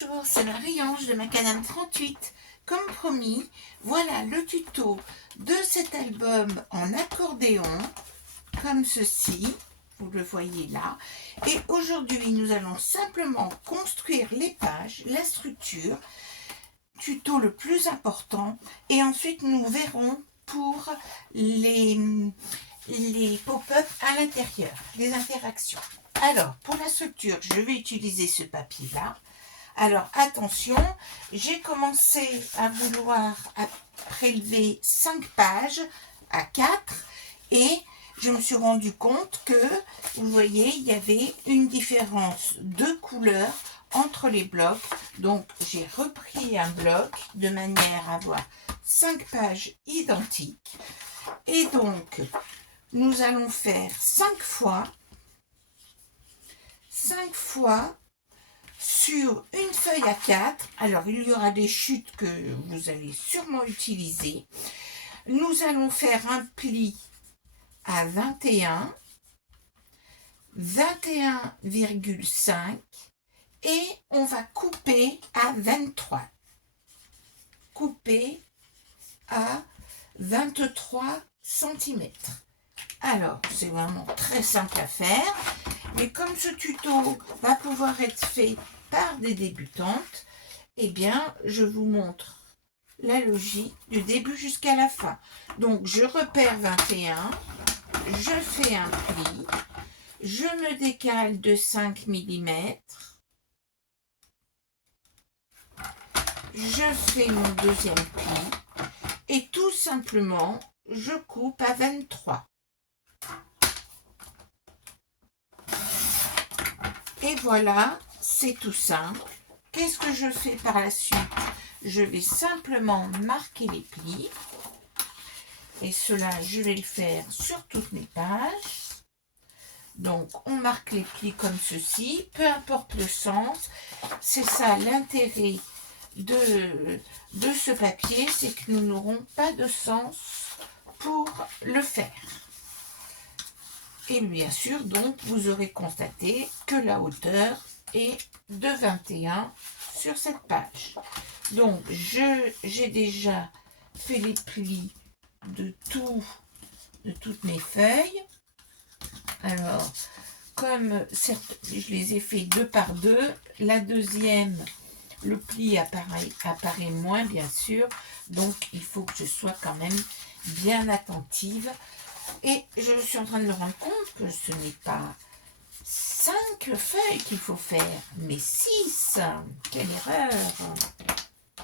Bonjour, c'est Marie-Ange de Macadam 38. Comme promis, voilà le tuto de cet album en accordéon, comme ceci, vous le voyez là. Et aujourd'hui, nous allons simplement construire les pages, la structure, tuto le plus important, et ensuite nous verrons pour les pop-up à l'intérieur, les interactions. Alors, pour la structure, je vais utiliser ce papier-là. Alors attention, j'ai commencé à vouloir prélever 5 pages à 4 et je me suis rendu compte que, vous voyez, il y avait une différence de couleur entre les blocs. Donc j'ai repris un bloc de manière à avoir 5 pages identiques. Et donc, nous allons faire 5 fois sur une feuille à 4, alors il y aura des chutes que vous allez sûrement utiliser. Nous allons faire un pli à 21, 21,5 et on va couper à 23. Couper à 23 cm. Alors, c'est vraiment très simple à faire, mais comme ce tuto va pouvoir être fait par des débutantes, eh bien, je vous montre la logique du début jusqu'à la fin. Donc, je repère 21, je fais un pli, je me décale de 5 mm, je fais mon deuxième pli, et tout simplement, je coupe à 23. Et voilà, c'est tout simple. Qu'est-ce que je fais par la suite? Je vais simplement marquer les plis. Et cela, je vais le faire sur toutes mes pages. Donc, on marque les plis comme ceci, peu importe le sens. C'est ça l'intérêt de ce papier, c'est que nous n'aurons pas de sens pour le faire. Et bien sûr, donc, vous aurez constaté que la hauteur est de 21 sur cette page. Donc, j'ai déjà fait les plis de toutes mes feuilles. Alors, comme je les ai fait 2 par 2, la deuxième, le pli apparaît moins, bien sûr. Donc, il faut que je sois quand même bien attentive. Et je suis en train de me rendre compte que ce n'est pas 5 feuilles qu'il faut faire, mais 6. Quelle erreur!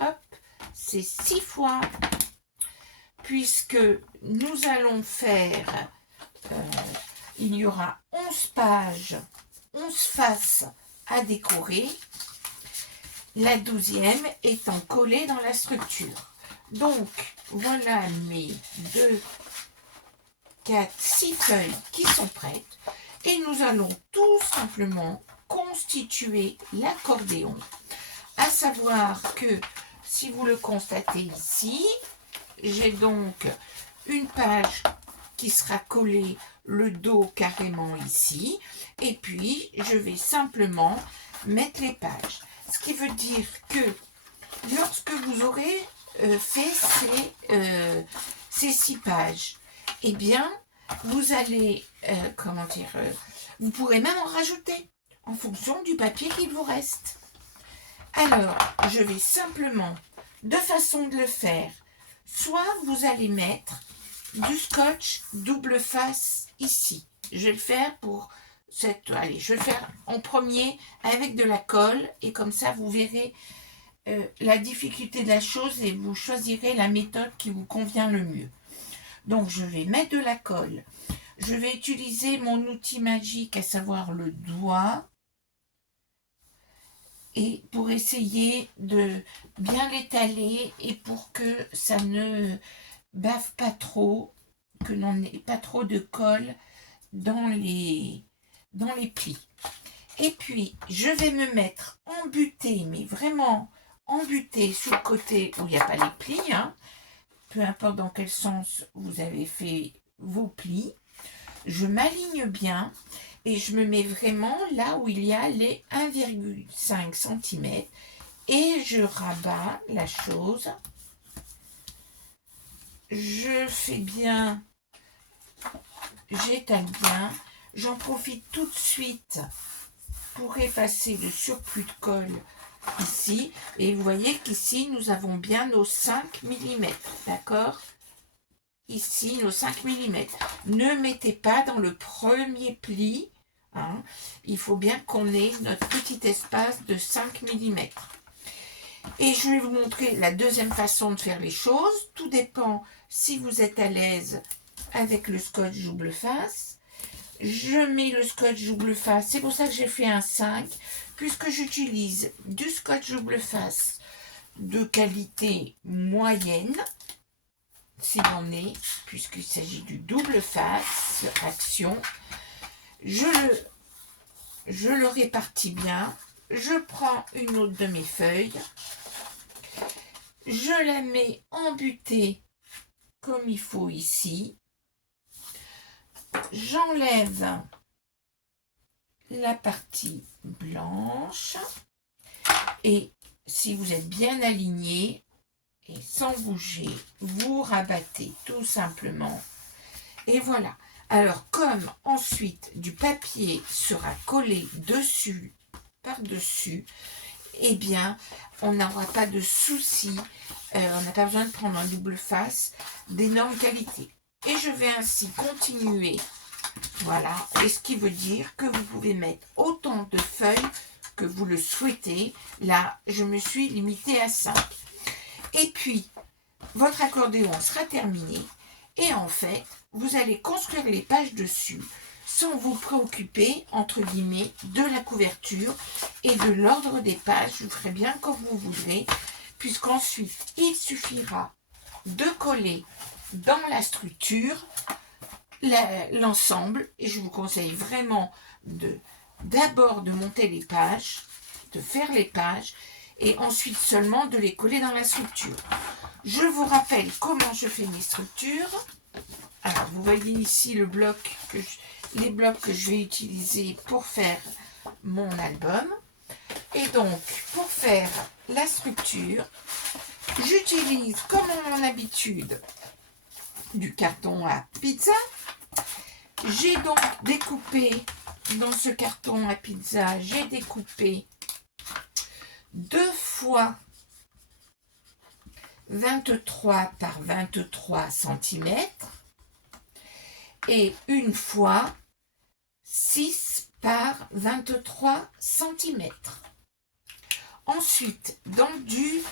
Hop, c'est 6 fois. Puisque nous allons faire, il y aura 11 pages, 11 faces à décorer. La 12e étant collée dans la structure. Donc, voilà mes 2, 4, 6 feuilles qui sont prêtes et nous allons tout simplement constituer l'accordéon. À savoir que, si vous le constatez ici, j'ai donc une page qui sera collée le dos carrément ici et puis je vais simplement mettre les pages. Ce qui veut dire que lorsque vous aurez fait ces 6 pages, eh bien, vous allez, vous pourrez même en rajouter en fonction du papier qu'il vous reste. Alors, je vais simplement, deux façons de le faire. Soit vous allez mettre du scotch double face ici. Je vais le faire pour cette... Allez, je vais le faire en premier avec de la colle et comme ça, vous verrez la difficulté de la chose et vous choisirez la méthode qui vous convient le mieux. Donc, je vais mettre de la colle. Je vais utiliser mon outil magique, à savoir le doigt. Et pour essayer de bien l'étaler et pour que ça ne bave pas trop, que l'on n'ait pas trop de colle dans les plis. Et puis, je vais me mettre embutée, mais vraiment embutée sur le côté où il n'y a pas les plis, hein. Peu importe dans quel sens vous avez fait vos plis. Je m'aligne bien et je me mets vraiment là où il y a les 1,5 cm et je rabats la chose. Je fais bien, j'étale bien. J'en profite tout de suite pour effacer le surplus de colle ici. Et vous voyez qu'ici, nous avons bien nos 5 mm. D'accord? Ici, nos 5 mm. Ne mettez pas dans le premier pli. Hein. Il faut bien qu'on ait notre petit espace de 5 mm. Et je vais vous montrer la deuxième façon de faire les choses. Tout dépend si vous êtes à l'aise avec le scotch double face. Je mets le scotch double face, c'est pour ça que j'ai fait un 5, puisque j'utilise du scotch double face de qualité moyenne, s'il en est, puisqu'il s'agit du double face action. Je le répartis bien. Je prends une autre de mes feuilles. Je la mets embutée comme il faut ici. J'enlève la partie blanche et si vous êtes bien aligné et sans bouger, vous rabattez tout simplement. Et voilà. Alors, comme ensuite du papier sera collé dessus, par-dessus, eh bien, on n'aura pas de souci. On n'a pas besoin de prendre un double face d'énorme qualité. Et je vais ainsi continuer. Voilà. Et ce qui veut dire que vous pouvez mettre autant de feuilles que vous le souhaitez. Là, je me suis limitée à 5. Et puis, votre accordéon sera terminé. Et en fait, vous allez construire les pages dessus sans vous préoccuper, entre guillemets, de la couverture et de l'ordre des pages. Vous ferez bien comme vous voudrez, puisqu'ensuite, il suffira de coller dans la structure l'ensemble. Et je vous conseille vraiment d'abord de monter les pages, de faire les pages, et ensuite seulement de les coller dans la structure. Je vous rappelle comment je fais mes structures. Alors, vous voyez ici les blocs que je vais utiliser pour faire mon album. Et donc, pour faire la structure, j'utilise, comme à mon habitude, du carton à pizza. J'ai donc découpé, dans ce carton à pizza, j'ai découpé 2 fois 23 par 23 cm et une fois 6 par 23 cm. Ensuite, dans du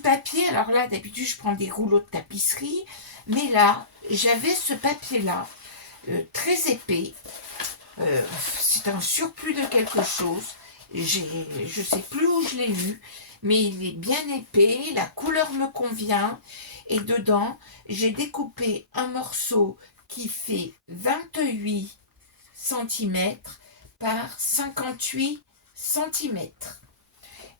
papier, alors là d'habitude je prends des rouleaux de tapisserie, mais là j'avais ce papier là très épais, c'est un surplus de quelque chose, je sais plus où je l'ai eu, mais il est bien épais, la couleur me convient, et dedans j'ai découpé un morceau qui fait 28 cm par 58 cm.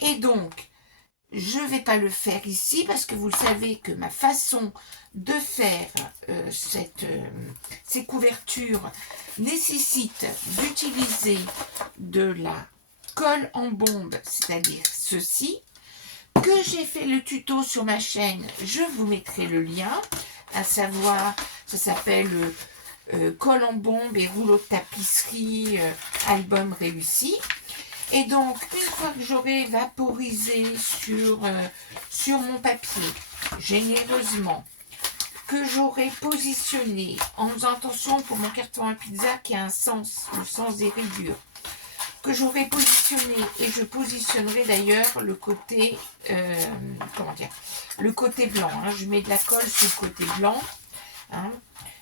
Et donc, je ne vais pas le faire ici parce que vous le savez que ma façon de faire ces couvertures nécessite d'utiliser de la colle en bombe, c'est-à-dire ceci, que j'ai fait le tuto sur ma chaîne, je vous mettrai le lien, à savoir, ça s'appelle colle en bombe et rouleau de tapisserie, album réussi. Et donc, une fois que j'aurai vaporisé sur mon papier, généreusement, que j'aurai positionné, en faisant attention pour mon carton à pizza qui a un sens, le sens des rayures, que j'aurai positionné, et je positionnerai d'ailleurs le côté, le côté blanc. Hein, je mets de la colle sur le côté blanc, hein,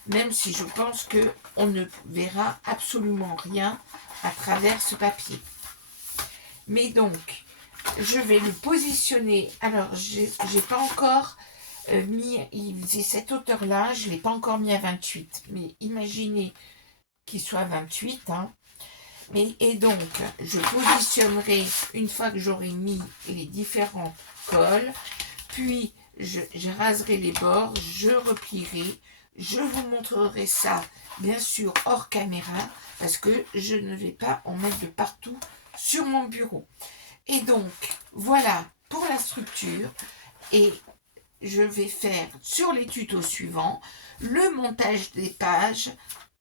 même si je pense qu'on ne verra absolument rien à travers ce papier. Mais donc, je vais le positionner. Alors, j'ai pas encore mis, il faisait cette hauteur-là, je ne l'ai pas encore mis à 28. Mais imaginez qu'il soit 28. Hein. Et donc, je positionnerai, une fois que j'aurai mis les différents cols, puis je raserai les bords, je replierai. Je vous montrerai ça, bien sûr, hors caméra, parce que je ne vais pas en mettre de partout sur mon bureau. Et donc, voilà pour la structure. Et je vais faire sur les tutos suivants le montage des pages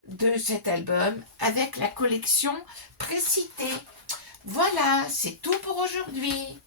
de cet album avec la collection précitée. Voilà, c'est tout pour aujourd'hui.